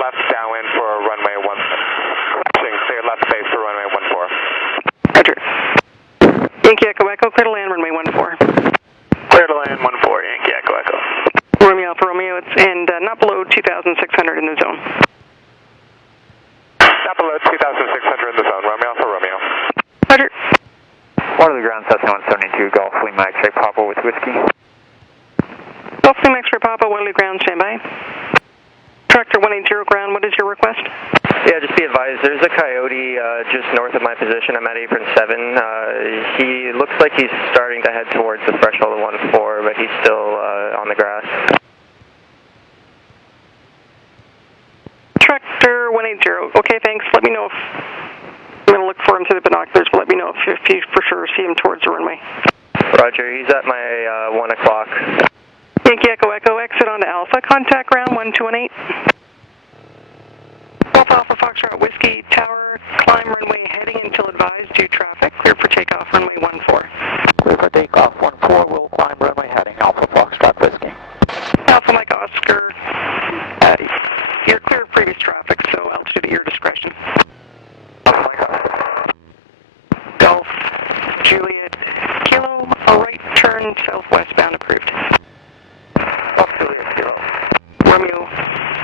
left downwind for runway 1. Clear left base for runway 14. Roger. Yankee Echo Echo, clear to land runway 14. Clear to land 14, Yankee Echo Echo. Romeo Alpha Romeo, and not below 2,600 in the zone. Not below 2,600 in the zone, Romeo Alpha Romeo. Roger. Waterloo ground, Cessna 172, Golf Lima X-ray Papa with whiskey. Golf Lima X-ray Papa, Waterloo ground, standby. Tractor 180 ground, what is your request? Yeah, just be advised, there's a coyote just north of my position. I'm at apron 7. He looks like he's starting to head towards the threshold of 14, but he's still on the grass. Tractor 180, okay, thanks. Let me know if, I'm going to look for him through the binoculars, but let me know if you for sure see him towards the runway. Roger, he's at my 1 o'clock. Yankee Echo Echo, exit onto Alpha, contact ground 1218. Golf Alpha Foxtrot Whiskey Tower, climb runway heading until advised, due traffic, clear for takeoff runway 14. Clear for takeoff 14, we'll climb runway heading Alpha Foxtrot Whiskey. Alpha Mike Oscar, you're clear of previous traffic, so altitude at your discretion. Alpha Mike Oscar. Golf Juliet Kilo, a right turn southwestbound approved. Golf Juliet Kilo. Romeo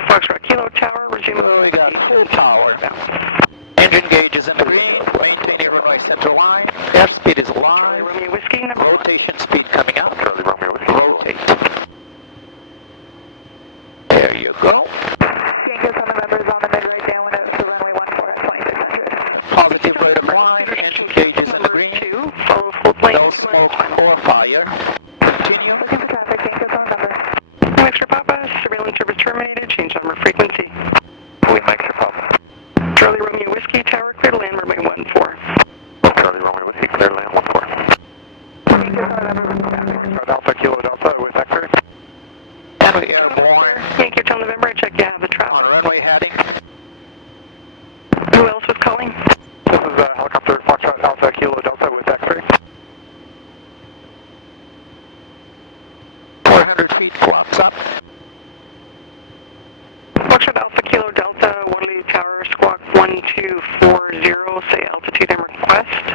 Foxtrot Kilo Tower, resume. We got full power. Engine gauge is in the green. Maintain your runway center line. Airspeed is aligned. Romeo Whiskey, number Rotation speed coming up. Charlie Romeo Whiskey. Rotate. There you go. Yankee on the members on the mid right downwind of the runway 14 at 2600. Positive rate of climb. Engine gauge is in the green. 2, follow full plane. No smoke or fire. Continue. Looking for traffic, Yankee on the number. Extra Papa, surveillance service terminated, change number frequency. We make your Papa. Charlie Romeo Whiskey Tower, clear to land runway 14. Charlie Romeo Whiskey, clear to land 14. Yankee on the number. Alpha Kilo Delta with X-ray. And we airborne. Yankee Hotel November, I check you have the traffic. On runway heading. Who else was calling? This is helicopter Foxtrot Alpha Kilo Delta with X-ray. 400 feet, clocks up. Foxtrot Alpha Kilo Delta, Waterloo Tower, squawk 1240, say altitude and request.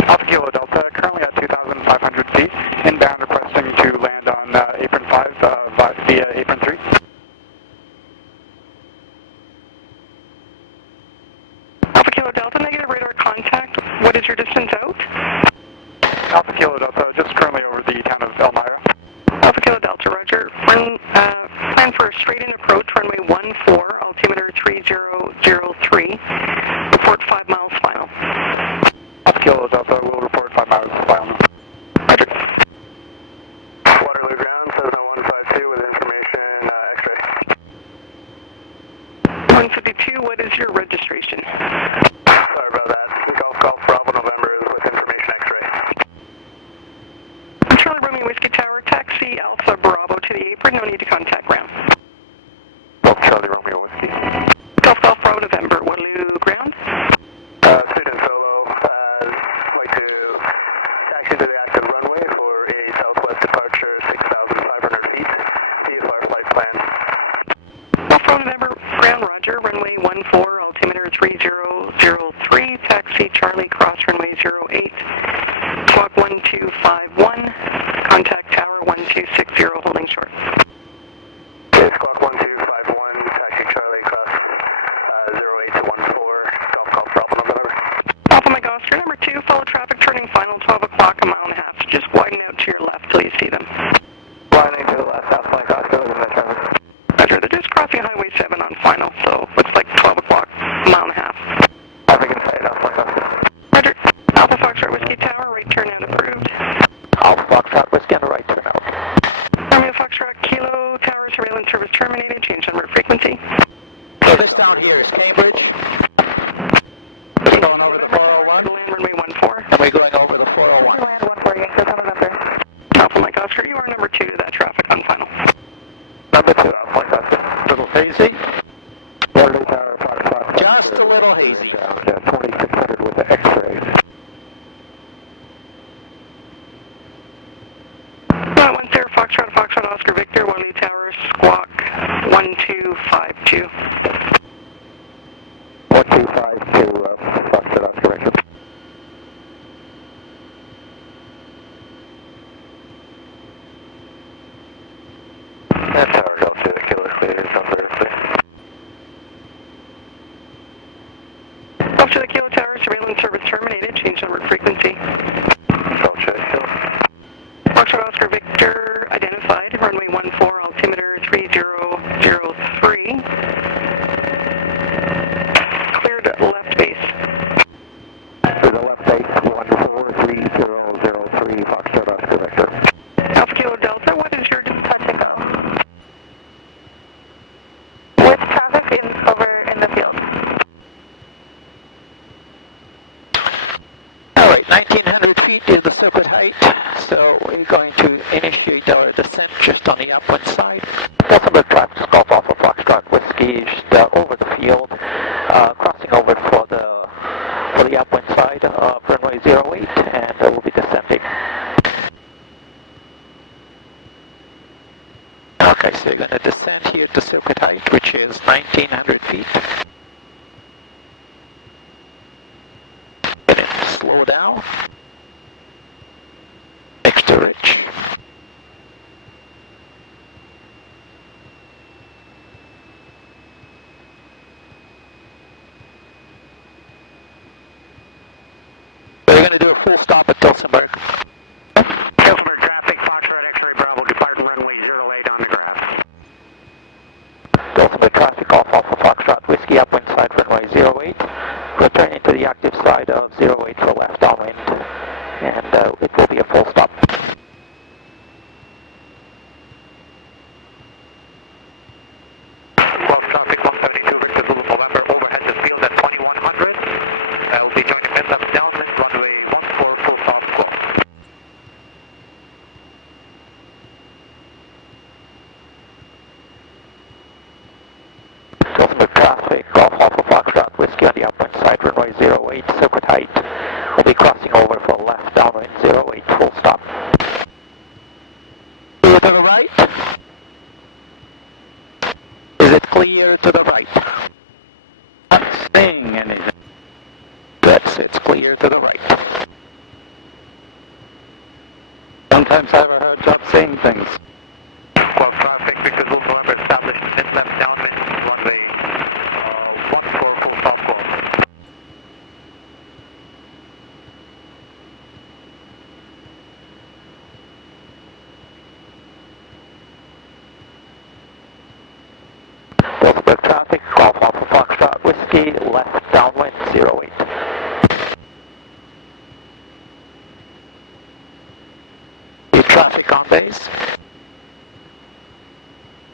Alpha Kilo Delta, currently at 2,500 feet, inbound requesting to land on apron 5 via apron 3. Alpha Kilo Delta, negative radar contact. What is your distance out? Alpha Kilo Delta, just currently over the town of Elmira. Alpha Kilo Delta, roger. Plan for a straight-in approach, runway 14, altimeter 3003. Report 5 miles final. Alpha Kilo Delta will report 5 miles final. Roger. Waterloo ground, Cessna 152 with information X-ray. 152, what is your registration? Sorry about that. Golf Bravo November is with information X-ray. Charlie Romeo Whiskey Tower, taxi Alpha Bravo to the apron, no need to contact ground. Golf Charlie Romeo Whiskey. Golf Bravo November, Waterloo ground. Student Solo, like to taxi to the active runway for a southwest departure 6,500 feet. VFR flight plan. Golf Bravo November, ground roger, runway 14, altimeter 3003, taxi Charlie cross runway 08, squawk 1251, contact tower 1260, holding short. Okay, squawk 1251, taxi Charlie cross 08 to 14, Golf Bravo November. Alpha Mike Oscar, number 2, follow traffic turning final 12 o'clock, a mile and a half. Just widen out to your left till you see them. Widening to the left, Alpha Mike Oscar, looking at traffic. Roger, they're just crossing Highway 7 on final, so looks like 12 o'clock, a mile and a half. Traffic inside, Alpha Mike Oscar. Roger, Alpha Foxtrot Whiskey Tower, right turn out approved. Alpha Foxtrot Whiskey on the right turn out. Romeo Foxtrot Kilo Tower, surveillance service terminated, change number frequency. So this down here is Cambridge. Just going over the 401. Land runway 14. And we're going over the 401. Land 14, Yankee on the number. Alpha Mike Oscar, you are number 2 to that traffic on final. Number 2, Alpha Mike Oscar. Little hazy. Waterloo Tower, Foxtrot. Just a little hazy. 2600 with the X-ray. 10 Foxtrot Oscar Victor, Waterloo Tower, squawk 1252. 1252, Foxtrot Oscar Victor. And Tower Delta, the killer clear, number clear. Delta the Kilo Tower, surveillance service terminated, change network frequency. Delta Kilo. Foxtrot Oscar Victor identified, runway 14, altimeter 3003. Cleared left base. To the left base, 143003, Foxtrot Oscar Victor. Alpha Kilo Delta, what is your touch and go? With traffic over in the field. Alright, 1900 feet is the circuit height, so we're going to initiate our descent just on the upwind side. Tillsonburg traffic Golf Alpha Foxtrot Whiskey just over the field, crossing over for the upwind side of runway 08, and we'll be descending. Okay, so you're going to descend here to circuit height, which is 1900 feet. And then slow down. Next to Rich. We're going to do a full stop at Tillsonburg. Tillsonburg traffic, Foxtrot X-ray Bravo, departing runway 08 on the grass. Tillsonburg traffic Golf Alpha Foxtrot Whiskey upwind side runway 08. Returning to the active side of 08 for left downwind, and it will be a full stop. Traffic 172 Victor Zulu November, overhead the field at 2100. We'll be joining Midland downwind, runway 14, full stop, close. Tillsonburg traffic Golf Alpha Foxtrot Whiskey on the upwind side runway 08, circuit height. We'll be crossing over for left downwind 08, full stop. Clear to the right? Is it clear to the right? Not saying anything. Yes, it's clear to the right. Sometimes I have a hard job saying things. Traffic Victor Zulu November, established Midland downwind, runway 14, full stop, close. Tillsonburg traffic Golf Alpha Foxtrot Whiskey, left downwind 08. Your traffic on base.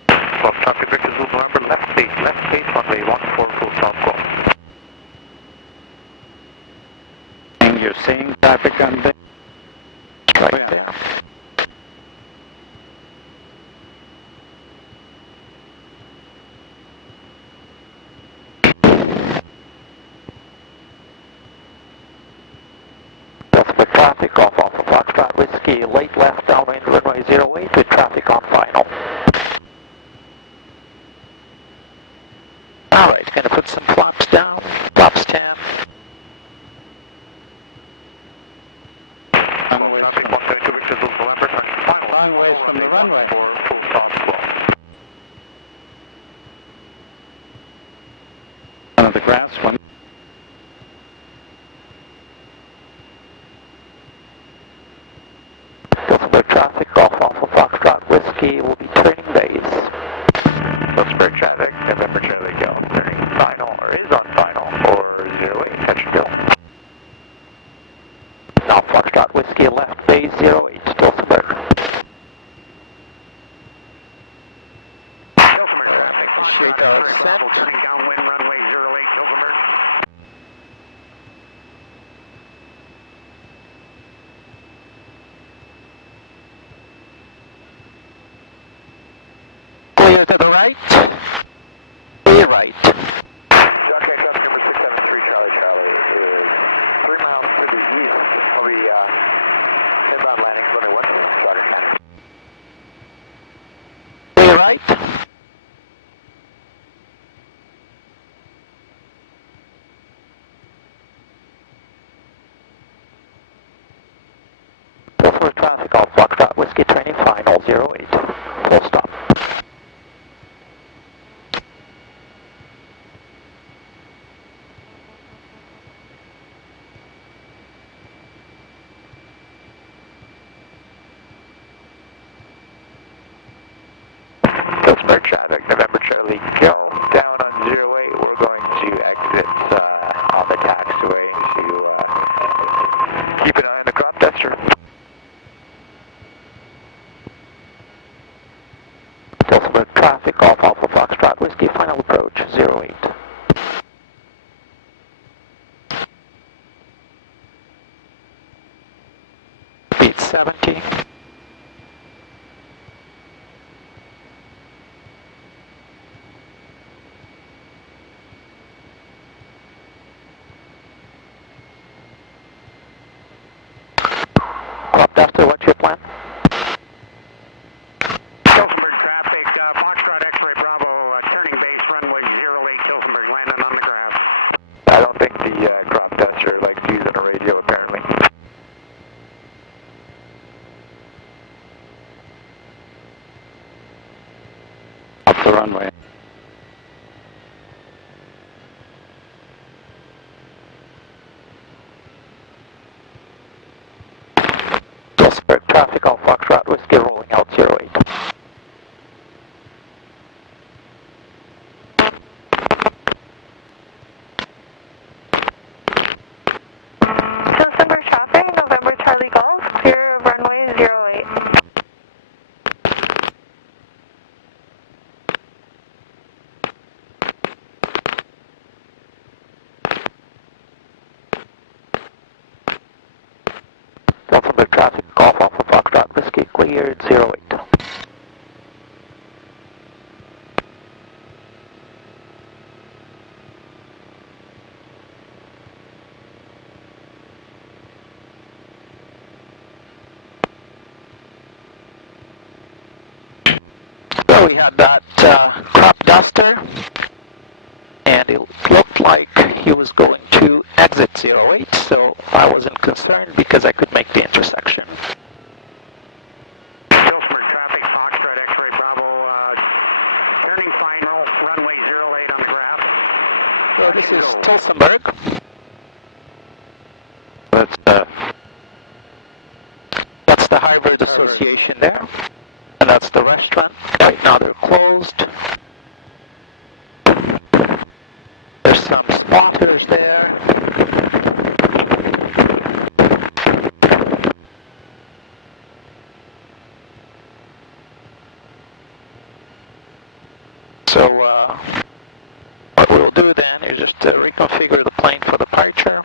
Traffic Victor Zulu November, left base, runway 14, full stop, close. And you're seeing traffic on the... Right yeah. there. Tillsonburg traffic Golf Alpha Foxtrot Whiskey, late left downwind runway 08 with traffic on final. Alright, going to put some flaps down. Flaps 10. Long ways Traffic from, 172 Victor Zulu November, turning final. long ways from the runway. 14, full stop, close. One of the grass one. Tillsonburg traffic Golf Alpha Foxtrot Whiskey will be turning base. Tillsonburg traffic, November Charlie Golf, turning final, or is on final, or 08, touch and go. Now Foxtrot Whiskey left base 08, Tillsonburg. Tillsonburg traffic, Initiate our X-ray ascent. Bravo, turning downwind, runway 08, Tillsonburg. Clear to the right. Clear right. Jockey traffic number 673 Charlie Charlie is 3 miles to the east. Will be inbound landing, runway 14, Charlie County. Clear right. Brantford traffic, all Foxtrot Whiskey training, final 08, full stop. Tillsonburg traffic, November Charlie, go down on 08. We're going to exit on the taxiway to keep an eye on the crop duster. Tillsonburg traffic, off Alpha Foxtrot Whiskey, final approach 08. Speed 70. Crop duster, what's your plan? Tillsonburg traffic, Foxtrot X-ray Bravo, turning base, runway 08, Tillsonburg, landing on the grass. I don't think the crop duster likes using a radio apparently. Off the runway. Tillsonburg traffic, all Foxtrot Whiskey rolling out 08. Tillsonburg traffic, November Charlie Golf, clear runway 08. Tillsonburg traffic, off Alpha Foxtrot Whiskey, cleared 08. So we had that crop duster, and it looked like he was going to exit 08, so I wasn't concerned because I could make the intersection. Tillsonburg traffic, Foxtrot X-ray Bravo, turning final, runway 08 on the grass. So this is Tillsonburg. That's the Harvard Association there, and that's the restaurant. Right now they're closed. There's some spotters there. So what we'll do then is just reconfigure the plane for departure.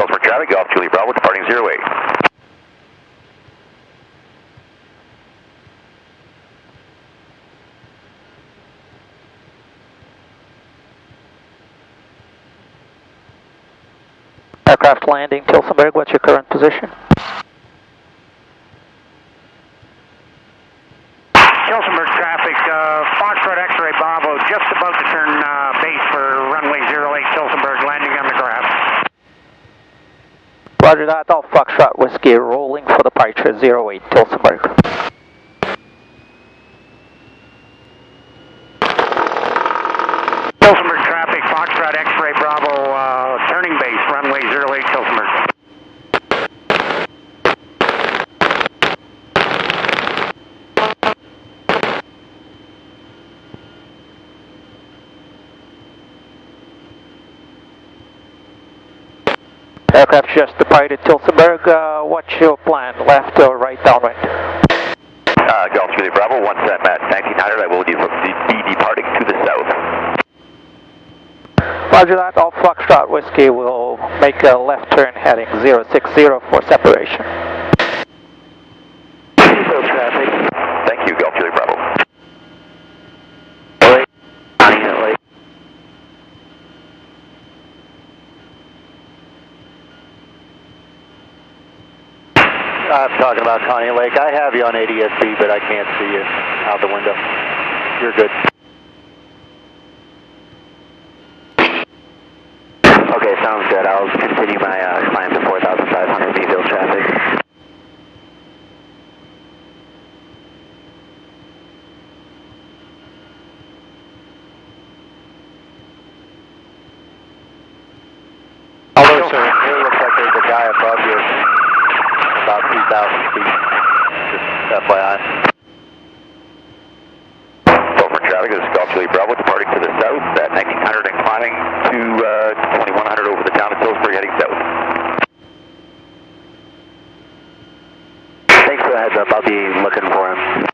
Tillsonburg traffic, Golf Julie Bravo, departing 08. Aircraft landing, Tillsonburg, what's your current position? Tillsonburg traffic, Foxtrot X-ray Bravo, just about to turn base for runway 08, Tillsonburg, landing on the grass. Roger that, all Foxtrot Whiskey rolling for departure 08, Tillsonburg. Tillsonburg traffic, Foxtrot X-ray Bravo, turning base, runway 08, Tillsonburg. Aircraft just departed Tillsonburg. What's your plan, left or right downwind? Golf Julie Bravo, once I'm at 1900, I will be departing to the south. Roger that, all Foxtrot Whiskey will make a left turn heading 060 for separation. Traffic. Thank you, Golf Julie Bravo. Lake, Connie Lake. I'm talking about Connie Lake. I have you on ADS-B, but I can't see you out the window. You're good. Okay, sounds good. I'll continue my climb to 4,500 feet field traffic. Hello, sir. It looks like there's a guy above you, about 2,000 feet. Just FYI. Over traffic, this is Golf Julie Bravo, departing to the south at 1900 and climbing to 2100 over the town of Tillsonburg, heading south. Thanks for the heads up. I'll be looking for him.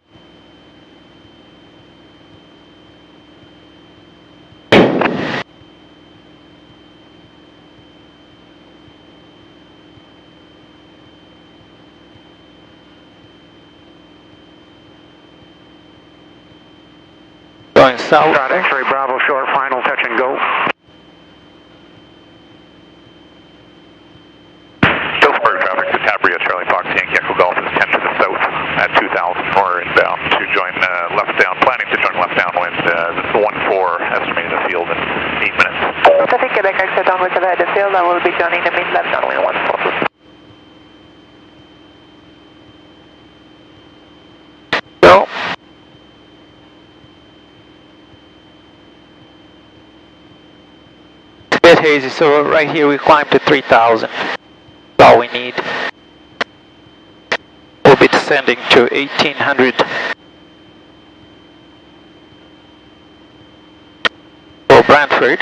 Going south. X-ray Bravo, short, final, touch and go. Tillsonburg traffic to Tabria, Charlie Fox, Yankee Echo Golf is 10 to the south at 2000 for inbound to join left down, planning to join left downwind, the 14 estimated the field in 8 minutes. Pacific Quebec, exit downwind to the field, I will be joining the mid left downwind 14. So, it's a bit hazy, so right here we climb to 3,000. That's all we need. We'll be descending to 1,800. For Brantford.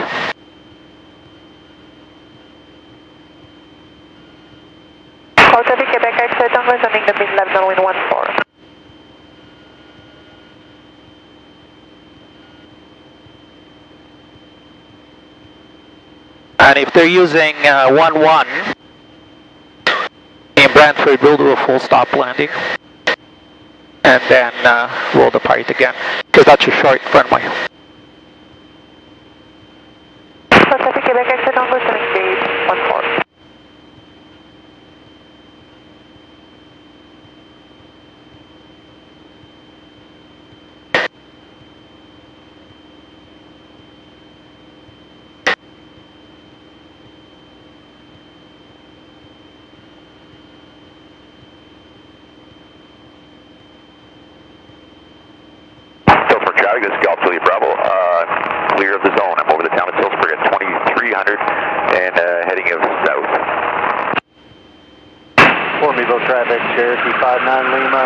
Pacific Quebec, exit downwind, joining the mid left downwind 14. And if they're using 1-1 in Brantford, we'll do a full stop landing. And then we'll depart again, because that's a short runway. Pacific Quebec, exit downwind, joining gate 14. Tillsonburg traffic, this is Golf Julie Bravo, clear of the zone. I'm over the town of Tillsonburg at 2300 and heading south. Mevo traffic, Cherokee 59 Lima,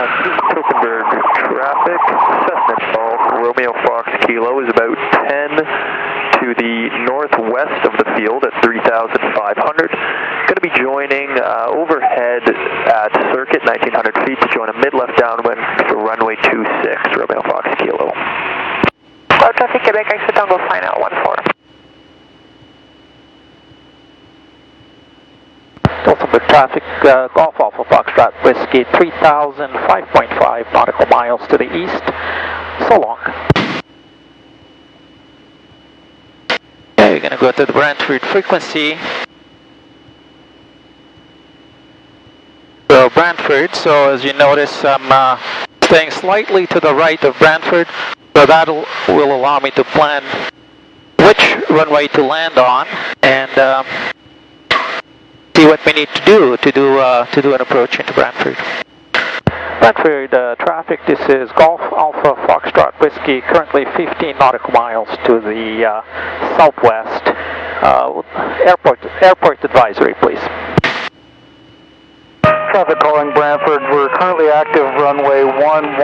Tillsonburg traffic, Cessna Golf, Romeo Fox Kilo is about 10 to the northwest of the field at 3,500. Going to be joining overhead at circuit 1,900 feet to join a mid-left downwind for runway 26, Romeo Fox Kilo. Traffic Quebec, exit downwind final 14. Tillsonburg traffic, Golf Alpha Foxtrot Whiskey, 3,000, 5.5 nautical miles to the east. So long. Okay, we're going to go to the Brantford frequency. So Brantford, so as you notice, I'm staying slightly to the right of Brantford, so that will allow me to plan which runway to land on and see what we need to do an approach into Brantford. Brantford traffic, this is Golf Alpha Foxtrot Whiskey, currently 15 nautical miles to the southwest. Airport advisory, please. Traffic calling Brantford. We're currently active runway 11.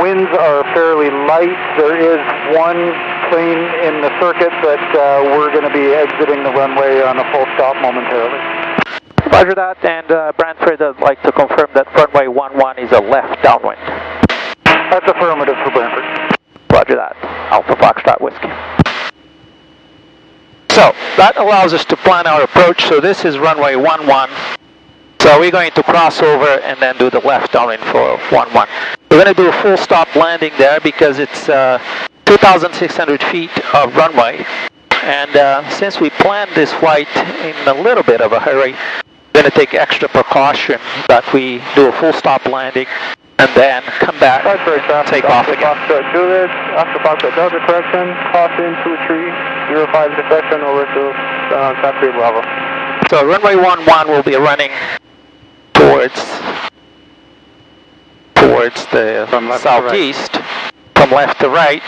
Winds are fairly light. There is one plane in the circuit, but we're going to be exiting the runway on a full stop momentarily. Roger that, and Brantford, I'd like to confirm that runway 11 is a left downwind. That's affirmative for Brantford. Roger that. Alpha Foxtrot Whiskey. So, that allows us to plan our approach. So this is runway 11. So we're going to cross over and then do the left downwind for 11. We're going to do a full stop landing there because it's 2,600 feet of runway. And since we planned this flight in a little bit of a hurry, we're going to take extra precaution that we do a full stop landing and then come back and take off again. Juliet, after Foxtrot Delta correction, caution 23, 05 deflection over to Capri Bravo. So runway 11 will be running towards the southeast, from left to right.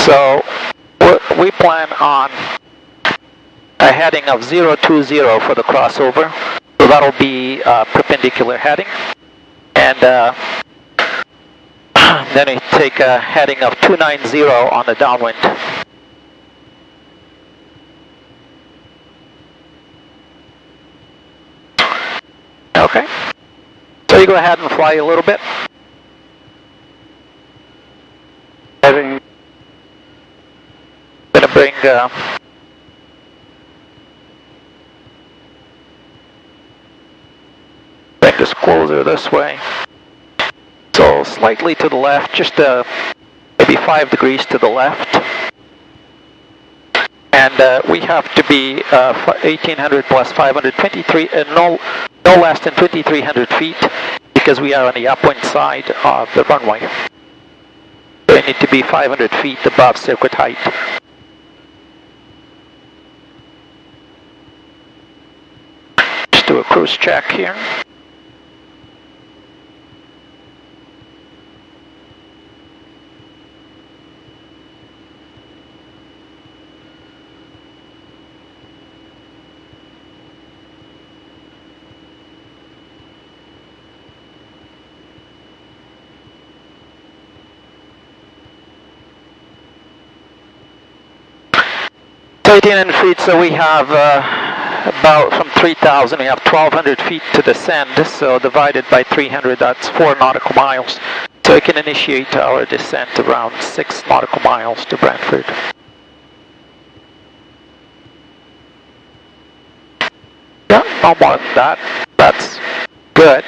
So we plan on a heading of 020 for the crossover. So that'll be a perpendicular heading. And then we take a heading of 290 on the downwind. Okay. So you go ahead and fly a little bit. I'm going to bring this closer this way. So slightly to the left, just maybe 5 degrees to the left. And we have to be 1,800 plus 523, no less than 2,300 feet because we are on the upwind side of the runway. We need to be 500 feet above circuit height. Just do a cruise check here. So 1,800 feet, so we have about from 3,000, we have 1,200 feet to descend, so divided by 300, that's 4 nautical miles. So we can initiate our descent around 6 nautical miles to Brantford. Yeah, no more than that. That's good.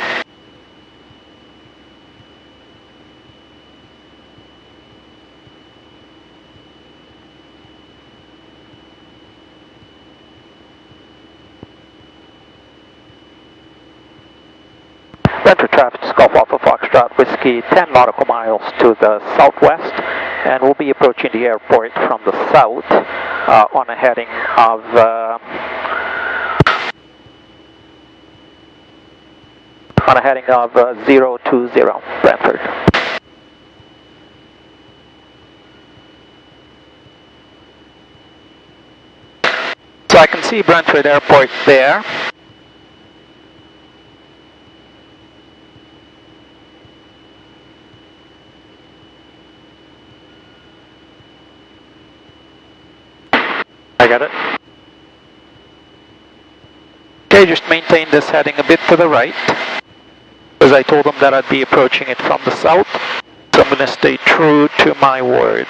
Brantford traffic, Golf Alpha Foxtrot Whiskey, 10 nautical miles to the southwest, and we'll be approaching the airport from the south on a heading of 020 Brantford. So I can see Brantford Airport there. I got it. Okay, just maintain this heading a bit to the right, because I told them that I'd be approaching it from the south, so I'm going to stay true to my word.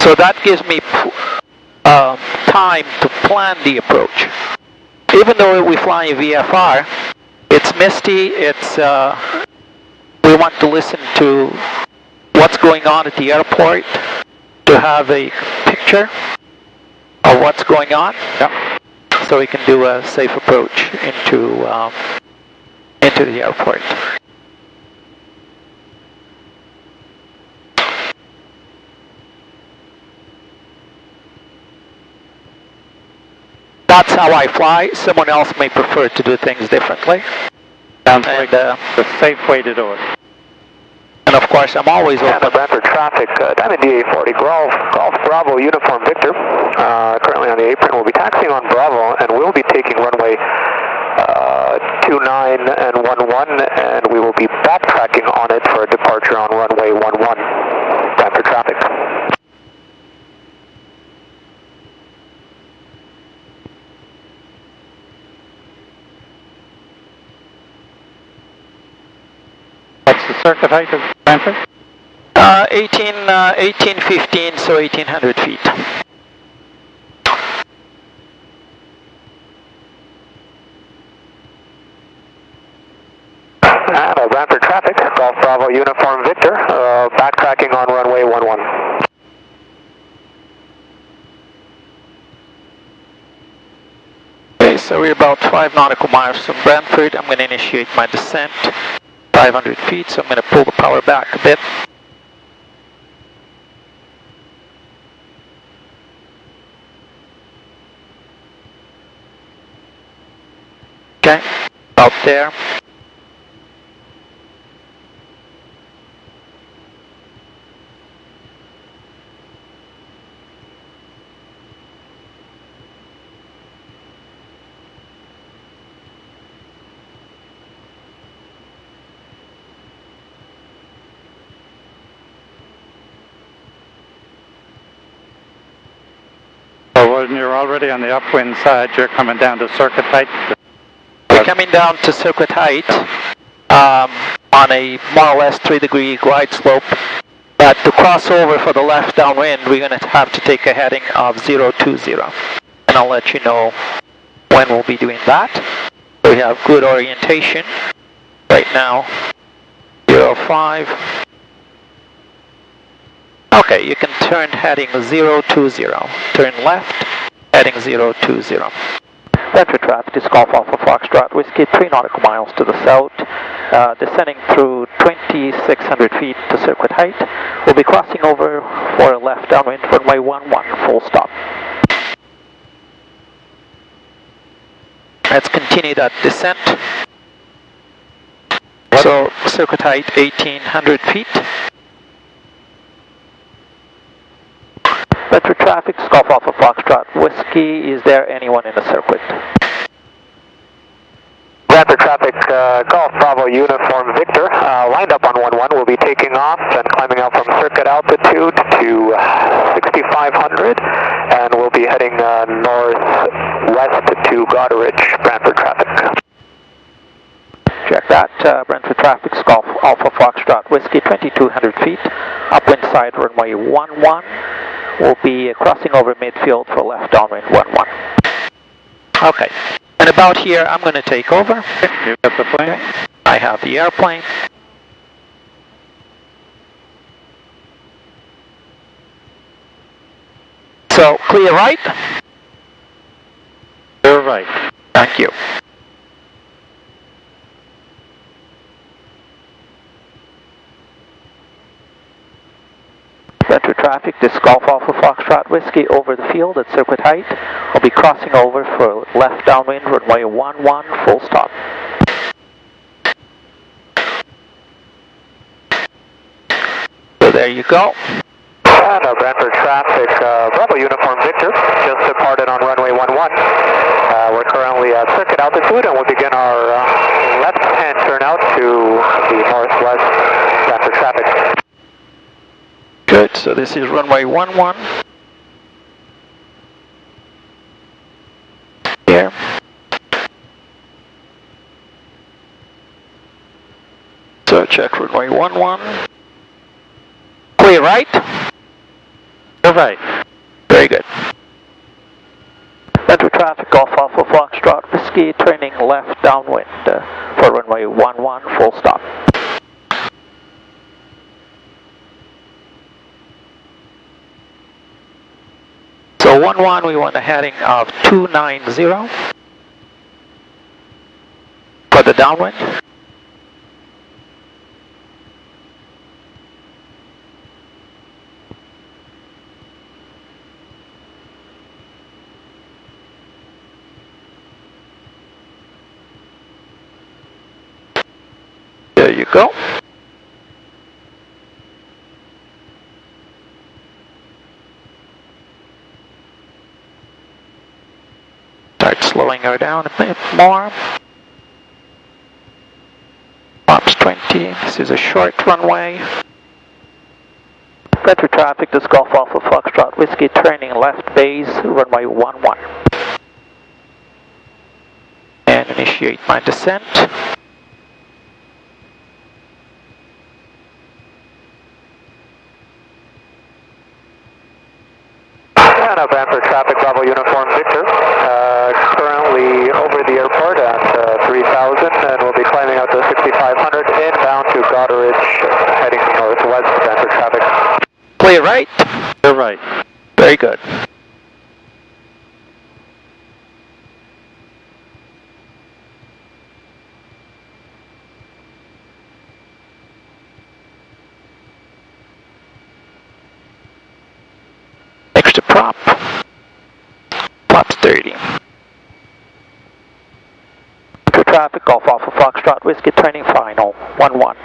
So that gives me time to plan the approach. Even though we fly in VFR, it's misty, we want to listen to what's going on at the airport, to have a picture of what's going on. Yep. So we can do a safe approach into the airport. That's how I fly. Someone else may prefer to do things differently. Sounds like the safe way to do it. And of course, I'm always open. And Brantford traffic, Diamond DA40, Golf Bravo, Uniform Victor. Currently on the apron, we'll be taxiing on Bravo, and we'll be taking runway 29 and 11, and we will be backtracking on it for a departure on runway 11. Brantford traffic. What's the circuit height of Brantford? 1815, so 1800 feet. And Brantford traffic, Golf Bravo Uniform Victor, backtracking on runway 11. Okay, so we're about 5 nautical miles from Brantford. I'm going to initiate my descent, 500 feet, so I'm going to pull the power back a bit. Okay, about there. So when you're already on the upwind side, you're coming down to circuit height? We're coming down to circuit height on a more or less 3-degree glide slope. But to cross over for the left downwind, we're going to have to take a heading of 020. And I'll let you know when we'll be doing that. We have good orientation right now. 05. Okay, you can turn heading 020. Turn left, heading 020. Brantford traffic is Golf Alpha Foxtrot Whiskey, 3 nautical miles to the south, descending through 2,600 feet to circuit height. We'll be crossing over for a left downwind runway 11, full stop. Let's continue that descent. So circuit height 1,800 feet. Brantford traffic, Golf Alpha Foxtrot Whiskey. Is there anyone in the circuit? Brantford traffic, Golf Bravo Uniform Victor, lined up on 11. We'll be taking off and climbing out from circuit altitude to 6,500, and we'll be heading northwest to Goderich. Brantford traffic. Check that. Brantford traffic, Golf Alpha Foxtrot Whiskey, 2,200 feet, upwind side runway 11. We'll be crossing over midfield for left downwind 11. Okay, and about here I'm going to take over. You got the plane? I have the airplane. So, clear right? Clear right. Thank you. Brantford traffic, this Golf Alpha Foxtrot Whiskey over the field at circuit height. We'll be crossing over for left downwind runway 11, full stop. So there you go. And Brantford traffic, Bravo Uniform Victor, just departed on runway 11. We're currently at circuit altitude, and we'll begin our left-hand turnout to the northwest. Brantford traffic. Good, so this is runway 11. Here. So check runway 11. Clear right? Clear right. Very good. Brantford traffic, Golf Alpha Foxtrot Whiskey, turning left downwind for runway 11, full stop. So 11, we want a heading of 290 for the downwind. There you go. slowing her down a bit more. Flaps 20, this is a short runway. Brantford traffic, this Golf Alpha Foxtrot Whiskey, turning left base, runway 11. And initiate my descent. And Brantford traffic, Bravo Uniform Victor. Currently over the airport at 3,000, and we'll be climbing out to 6,500 inbound to Goderich, heading northwest. Brantford traffic. Clear right? You're right. Very good. Extra prop. Flaps 30. To traffic, Golf Alpha Foxtrot Whiskey, turning final, 11.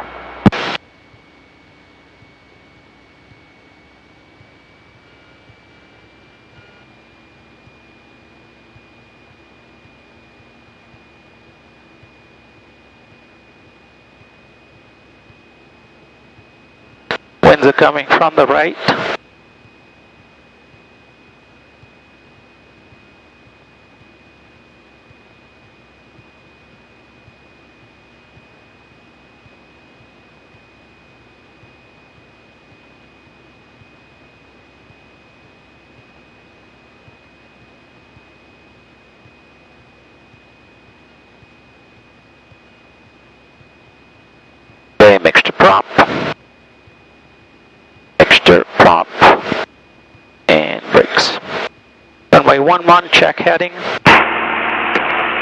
Winds are coming from the right. Okay, mixture prop. Mixture prop. And brakes. Runway 11, check heading.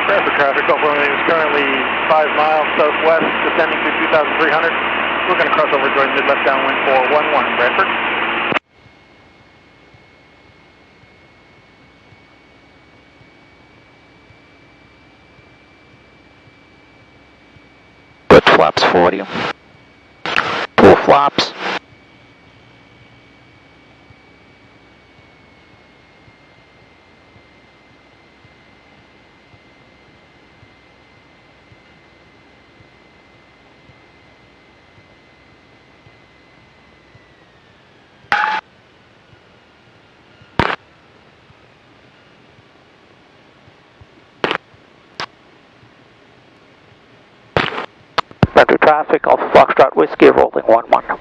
Brantford traffic, Golf runway is currently 5 miles southwest, descending to 2,300. We're going to cross over, join mid-left downwind for 11, Brantford. Good flaps 40. Full flaps. Brantford traffic, Alpha Foxtrot Whiskey, rolling 11.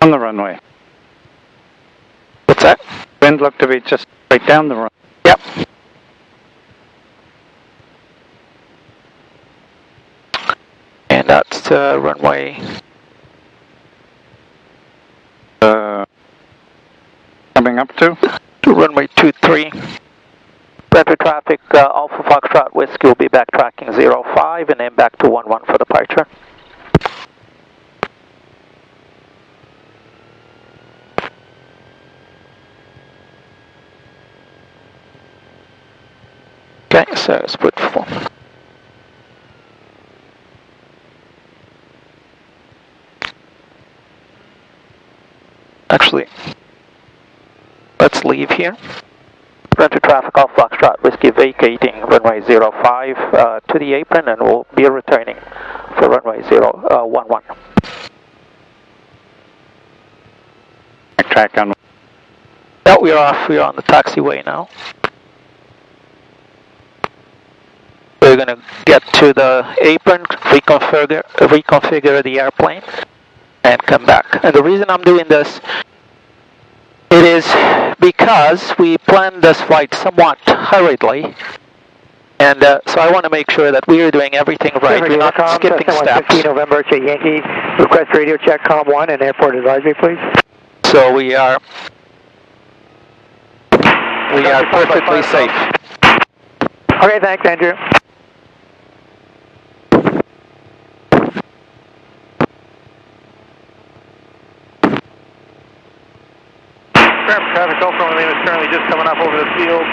On the runway. What's that? Wind looked to be just right down the runway. Yep. And that's runway. Coming up to? To runway 23. Brantford traffic, Alpha Foxtrot Whiskey will be backtracking 05 and then back to 11 for departure. Okay, so let's put 4. Actually, let's leave here. Brantford traffic, Alpha Foxtrot Whiskey vacating runway 05 to the apron, and we'll be returning for runway 11. Track on. No, we're off. We're on the taxiway now. We're going to get to the apron, reconfigure the airplane, and come back. And the reason I'm doing this, it is because we planned this flight somewhat hurriedly, and so I want to make sure that we are doing everything right. We're not skipping steps. 115 November to Yankee. Request radio check COM 1 and airport advisory, please. So we are perfectly safe. Okay, thanks, Andrew. Traffic Golf runway is currently just coming up over the field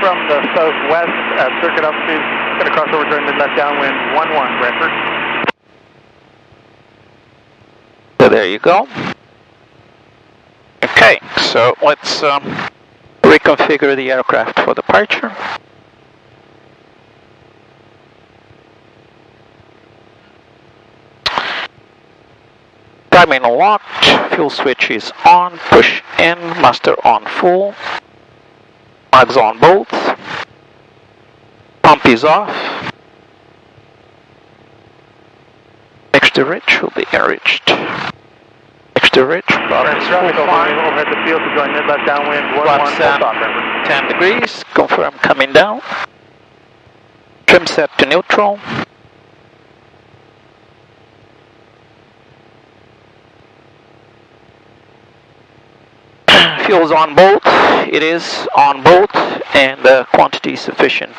from the southwest at circuit altitude. Going to cross over during mid-left downwind 11, Brantford. So there you go. Okay, so let's reconfigure the aircraft for departure. Terminal locked, fuel switch is on, push in, master on full, mags on both, pump is off, extra rich will be enriched. Extra rich, traffic overhead the field to join mid-left downwind, 11, full stop, 10 degrees, confirm coming down, trim set to neutral. Fuel's on board, it is on board, and the quantity is sufficient